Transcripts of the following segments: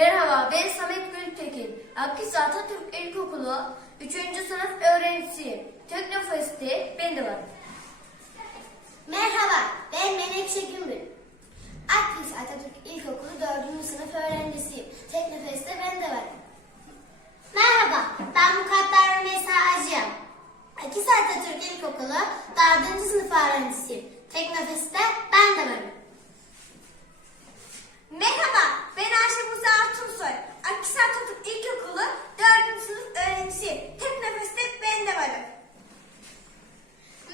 Merhaba, ben Samet Gültekin. Akis Atatürk İlkokulu 3. sınıf öğrencisiyim. Teknofest'te ben de varım. Merhaba, ben Menekşe Gümbül. Aklis Atatürk İlkokulu 4. sınıf öğrencisiyim. Teknofest'te ben de varım. Merhaba, ben Mukadder Rümeysa Acıyan. Akis Atatürk İlkokulu 4. sınıf öğrencisiyim. Teknofest'te ben de varım. Merhaba, ben Ayşe Musa Artunsoy. Akis Atatürk İlkokulu 4. sınıf öğrencisiyim. Teknofest'te ben de varım.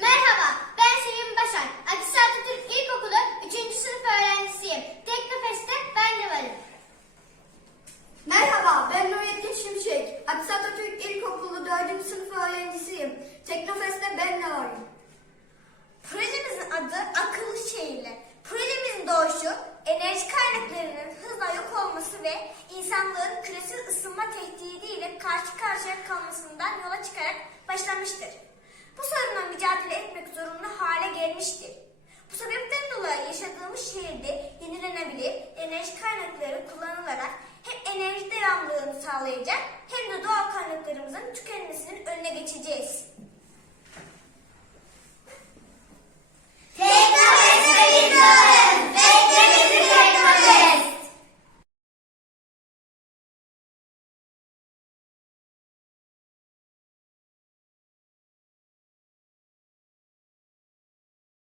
Merhaba, ben Sevim Başar. Akis Atatürk İlkokulu 3. sınıf öğrencisiyim. Teknofest'te ben de varım. Merhaba, ben Nurettin Şimşek. Akis Atatürk İlkokulu 4. öğrencisiyim. Teknofest'te ben de varım. Projemizin adı Akıllı Şehirler. Projemizin doğuşu enerji kaynaklarının hızla yok olması ve insanlığın küresel ısınma tehdidiyle karşı karşıya kalmasından yola çıkarak başlamıştır. Bu sorunla mücadele etmek zorunlu hale gelmiştir. Bu sebepten dolayı yaşadığımız şehirde yenilenebilir enerji kaynakları kullanılarak hem enerji devamlılığını sağlayacak hem de doğal kaynaklarımızın tükenmesinin HJs.